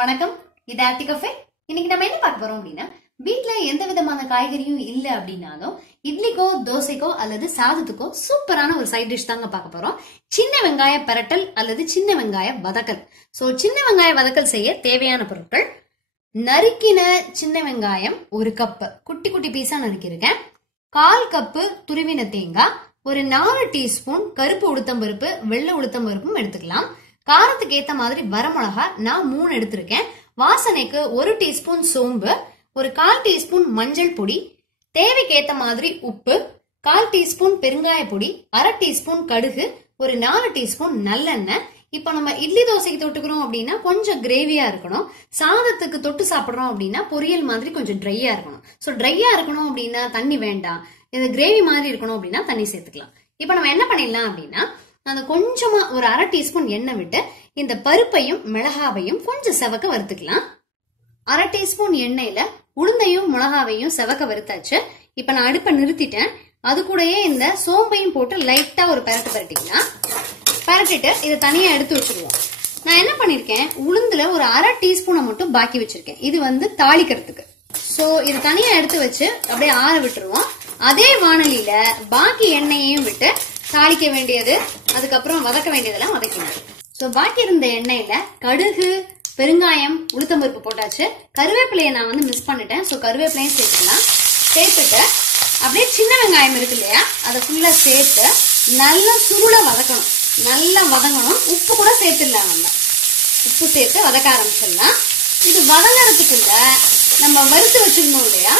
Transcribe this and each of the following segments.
வணக்கம், இது ஆர்த்தி கஃபே. இன்னைக்கு நம்ம என்ன பார்க்க போறோம் அப்படின்னா, வீட்ல எந்த விதமான காய்கறியும் இல்ல அப்படின்னாலும் இட்லிக்கோ தோசைக்கோ அல்லது சாதத்துக்கோ சூப்பரான ஒரு சைட் டிஷ் தாங்க பார்க்க போறோம். சின்ன வெங்காய பரட்டல் அல்லது சின்ன வெங்காய வதக்கல். சின்ன வெங்காய வதக்கல் செய்ய தேவையான பொருட்கள்: நறுக்கின சின்ன வெங்காயம் 1 கப், குட்டி குட்டி பீஸா நறுக்கிருக்கேன். 1/4 கப்பு துருவின தேங்காய், ஒரு 4 டீஸ்பூன் கருப்பு உளுத்தம்பருப்பு, வெள்ளை உளுத்தம்பருப்பும் எடுத்துக்கலாம். காரத்துக்கு ஏத்த மாதிரி வரமிளகா நான் 3 எடுத்திருக்கேன். வாசனைக்கு 1 டீஸ்பூன் சோம்பு, ஒரு 1/4 டீஸ்பூன் மஞ்சள் பொடி, தேவைக்கு ஏத்த மாதிரி உப்பு, 1/4 டீஸ்பூன் பெருங்காய பொடி, 1/2 டீஸ்பூன் கடுகு, ஒரு 4 டீஸ்பூன் நல்லெண்ணெய். இப்ப நம்ம இட்லி தோசைக்கு தொட்டுக்கிறோம் அப்படின்னா கொஞ்சம் கிரேவியா இருக்கணும். சாதத்துக்கு தொட்டு சாப்பிடுறோம் அப்படின்னா பொரியல் மாதிரி கொஞ்சம் ட்ரையா இருக்கணும். ட்ரையா இருக்கணும் அப்படின்னா தண்ணி வேண்டாம். இது கிரேவி மாதிரி இருக்கணும் அப்படின்னா தண்ணி சேர்த்துக்கலாம். இப்ப நம்ம என்ன பண்ணிடலாம் அப்படின்னா, அந்த கொஞ்சமா ஒரு 1/2 டீஸ்பூன் எண்ணெய் விட்டு இந்த பருப்பையும் மிளகாவையும் கொஞ்சம் செவக்க வறுத்துக்கலாம். 1/2 டீஸ்பூன் எண்ணெயில உளுந்தையும் மிளகாவையும் செவக்க வறுத்தாச்சு. இப்ப நான் அடுப்பை நிறுத்திட்டேன். அது கூடயே இந்த சோம்பையும் போட்டு லைட்டா ஒரு பரட்டிக்கலாம். பரட்டிட்டு இதை தனியா எடுத்து வச்சிருவோம். நான் என்ன பண்ணிருக்கேன், உளுந்துல ஒரு 1/2 டீஸ்பூனை மட்டும் பாக்கி வச்சிருக்கேன். இது வந்து தாளிக்கிறதுக்கு. இது தனியா எடுத்து வச்சு அப்படியே ஆற விட்டுருவோம். அதே வாணலியில பாக்கி எண்ணெயையும் விட்டு தாளிக்க வேண்டியது, அதுக்கப்புறம் வதக்க வேண்டியதெல்லாம் வதக்கணும். பாக்கி இருந்த எண்ணெயில கடுகு, பெருங்காயம், உளுத்தம்பருப்பு போட்டாச்சு. கருவேப்பிலையை நான் வந்து மிஸ் பண்ணிட்டேன். கருவேப்பிலையும் சேர்த்துக்கலாம். சேர்த்துட்டு அப்படியே சின்ன வெங்காயம் இருக்கு இல்லையா, அதை ஃபுல்லா சேர்த்து நல்லா சுருள வதக்கணும். நல்லா வதங்கணும். உப்பு கூட சேர்த்துடலாம். நம்ம உப்பு சேர்த்து வதக்க ஆரம்பிச்சிடலாம். இது வதங்கறதுக்குள்ள நம்ம வறுத்து வச்சிருந்தோம் இல்லையா,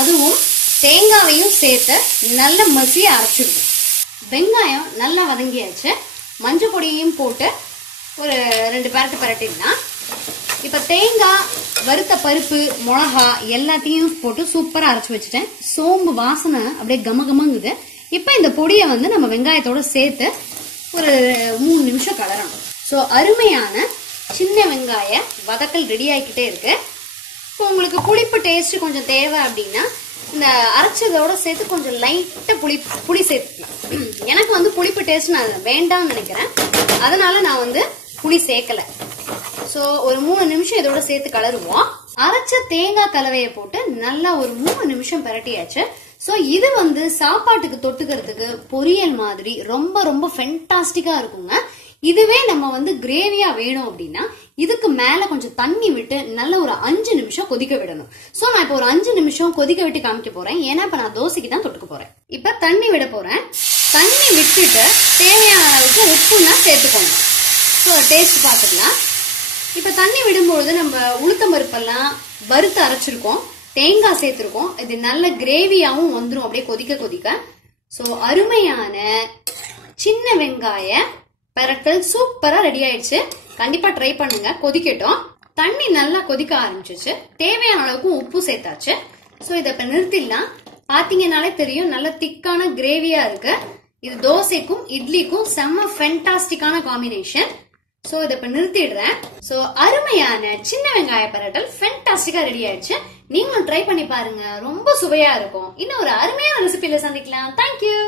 அதுவும் தேங்காவையும் சேர்த்து நல்ல மசிய அரைச்சிடுவோம். வெங்காயம் நல்லா வதங்கியாச்சு. மஞ்சள் பொடியையும் போட்டு ஒரு 2 பரட்டிடலாம். இப்ப தேங்காய், வறுத்த பருப்பு, மிளகா எல்லாத்தையும் போட்டு சூப்பரா அரைச்சு வச்சுட்டேன். சோம்பு வாசனை அப்படியே கமகமங்குது. இப்ப இந்த பொடியை வந்து நம்ம வெங்காயத்தோட சேர்த்து ஒரு 3 நிமிஷம் கலரணும். அருமையான சின்ன வெங்காய வதக்கல் ரெடி ஆகிக்கிட்டே இருக்கு. இப்போ உங்களுக்கு புளிப்பு டேஸ்ட் கொஞ்சம் தேவை அப்படின்னா இந்த அரைச்சதோட சேர்த்து கொஞ்சம் லைட்டா புளி சேர்த்துக்கலாம். எனக்கு வந்து புளிப்பு டேஸ்ட் நான் வேண்டாம்னு நினைக்கிறேன், அதனால நான் வந்து புளி சேர்க்கல. ஒரு 3 நிமிஷம் இதோட சேர்த்து கலருவோம். அரைச்ச தேங்காய் கலவையை போட்டு நல்லா ஒரு 3 நிமிஷம் பரட்டியாச்சு. இது வந்து சாப்பாட்டுக்கு தொட்டுக்கிறதுக்கு பொரியல் மாதிரி ரொம்ப ரொம்ப ஃபென்டாஸ்டிக்கா இருக்குங்க. இதுவே நம்ம வந்து கிரேவியா வேணும் அப்படின்னா இதுக்கு மேல கொஞ்சம் தண்ணி விட்டு நல்ல ஒரு 5 நிமிஷம் கொதிக்க விடணும். நான் இப்ப ஒரு 5 நிமிஷம் கொதிக்க விட்டு காமிக்க போறேன். ஏன்னா இப்ப நான் தோசைக்கு தான் தொட்டுக்க போறேன். இப்ப தண்ணி விட போறேன். தண்ணி விட்டுட்டு தேவையான அளவுக்கு உப்புன்னா சேர்த்துக்கோங்க. டேஸ்ட் பாத்துக்கலாம். இப்ப தண்ணி விடும்போது நம்ம உளுத்தம் பருப்பெல்லாம் வறுத்து அரைச்சிருக்கோம், தேங்காய் சேர்த்திருக்கோம். இது நல்ல கிரேவியாவும் வந்துடும் அப்படியே கொதிக்க கொதிக்க. அருமையான சின்ன வெங்காய பரட்டல் சூப்பரா ரெடி ஆயிடுச்சு. கண்டிப்பா ட்ரை பண்ணுங்க. கொதிக்கட்டும். தண்ணி நல்லா கொதிக்க ஆரம்பிச்சிச்சு. தேவையான அளவுக்கு உப்பு சேர்த்தாச்சு. இதை இப்ப நிறுத்திடலாம். பாத்தீங்கன்னாலே தெரியும் நல்ல திக்கான கிரேவியா இருக்கு. இது தோசைக்கும் இட்லிக்கும் செம்ம ஃபென்டாஸ்டிக்கான காம்பினேஷன். இதை இப்ப நிறுத்திடுறேன். அருமையான சின்ன வெங்காய பரட்டல் ஃபென்டாஸ்டிக்கா ரெடி ஆயிடுச்சு. நீங்களும் ட்ரை பண்ணி பாருங்க, ரொம்ப சுவையா இருக்கும். இன்னும் ஒரு அருமையான ரெசிபில சந்திக்கலாம். தேங்க்யூ.